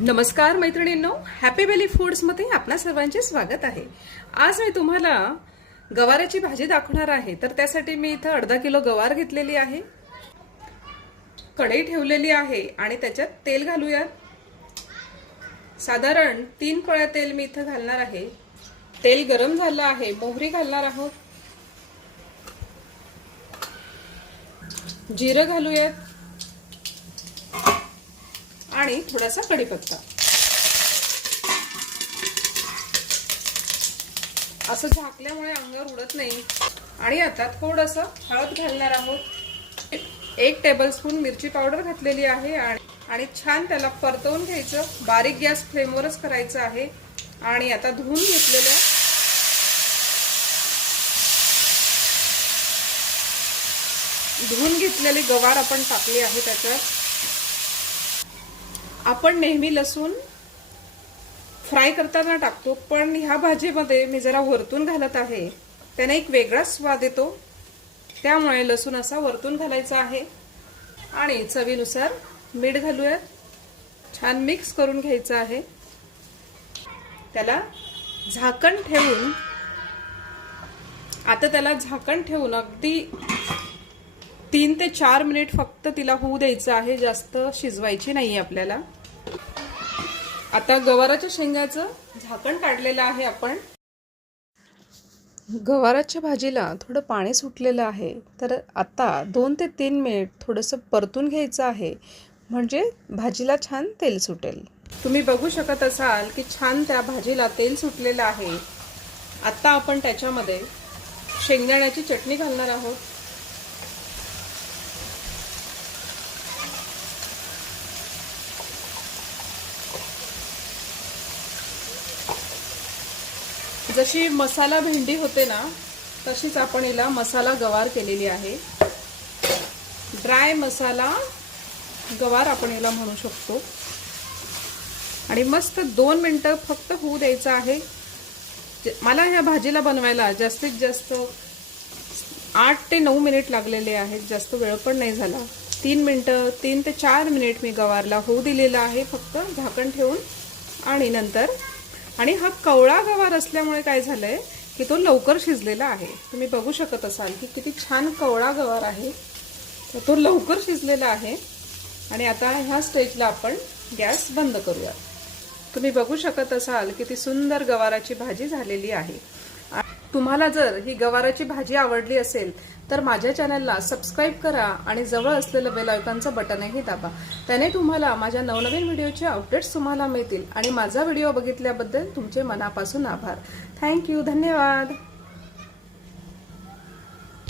नमस्कार मैत्रिणींनो happy valley फूड्समध्ये आपणा सर्वांचे स्वागत आहे. आज मी तुम्हाला गवाराची भाजी दाखवणार आहे तर त्यासाठी मी इथं अर्धा किलो गवार घेतलेली आहे. कढई ठेवलेली आहे आणि त्याच्यात तेल घालूयात साधारण तीन पळ्या तेल मी इथं घालणार आहे. तेल गरम झालं आहे मोहरी घालणार आहोत. जिरं घालूयात. आणि थोडासा कढीपत्ता. असं झाकल्यामुळे अंगावर उडत नाही. आणि आता थोडस हळद घालणार आहोत. एक टेबलस्पून मिरची पावडर घातलेली आहे आणि आणि छान त्याला परतवून घ्यायचं. बारीक गॅस फ्लेमवरच करायचं आहे. आणि आता धुवून घेतलेल्या धुवून घेतलेली गवार आपण टाकली आहे त्याच्यात. आपण नेहमी लसूण फ्राय करताना टाकतो पण ह्या भाजीमध्ये मी जरा वरतून घालत आहे. त्याने एक वेगळाच स्वाद येतो. त्यामुळे लसूण असा वरतून घालायचा आहे. आणि चवीनुसार मीठ घालूयात. छान मिक्स करून घ्यायचं आहे. त्याला झाकण ठेवून आता त्याला झाकण ठेवून अगदी तीन ते चार मिनिट फक्त तिला होऊ द्यायचं आहे जास्त शिजवायची नाही आपल्याला. आता गवाराच्या शेंगाचं झाकण काढलेलं आहे आपण. गवाराच्या भाजीला थोडं पाणी सुटलेलं आहे तर आता दोन ते तीन मिनिट थोडंसं परतून घ्यायचं आहे म्हणजे भाजीला छान तेल सुटेल. तुम्ही बघू शकत असाल की छान त्या भाजीला तेल सुटलेलं आहे. आत्ता आपण त्याच्यामध्ये शेंगदाण्याची चटणी घालणार आहोत. जशी मसाला भेंडी होते ना तशीच आपण हिला मसाला गवार केलेली आहे. ड्राय मसाला गवार आपण हिला म्हणू शकतो. आणि मस्त दोन मिनटं फक्त होऊ द्यायचं आहे. मला ह्या भाजीला बनवायला जास्तीत जास्त आठ ते नऊ मिनिट लागलेले आहेत. जास्त वेळ पण नाही झाला. तीन मिनटं तीन ते चार मिनिट मी गवारला होऊ दिलेला आहे. फक्त झाकण ठेवून आणि नंतर आणि हा कवळा गवार असल्यामुळे काय झालंय की तो लवकर शिजलेला आहे. तुम्ही बघू शकत असाल की किती छान कवळा गवार आहे. तर तो लवकर शिजलेला आहे. आणि आता ह्या स्टेजला आपण गॅस बंद करूया. तुम्ही बघू शकत असाल किती सुंदर गवाराची भाजी झालेली आहे. तुम्हाला जर ही गवाराची भाजी आवडली असेल तर माझ्या चॅनलला सबस्क्राईब करा आणि जवळ असलेलं बेल आयकॉनचं बटनही दाबा. त्याने तुम्हाला माझ्या नवनवीन व्हिडिओचे अपडेट्स तुम्हाला मिळतील आणि माझा व्हिडिओ बघितल्याबद्दल तुमचे मनापासून आभार. थँक्यू धन्यवाद.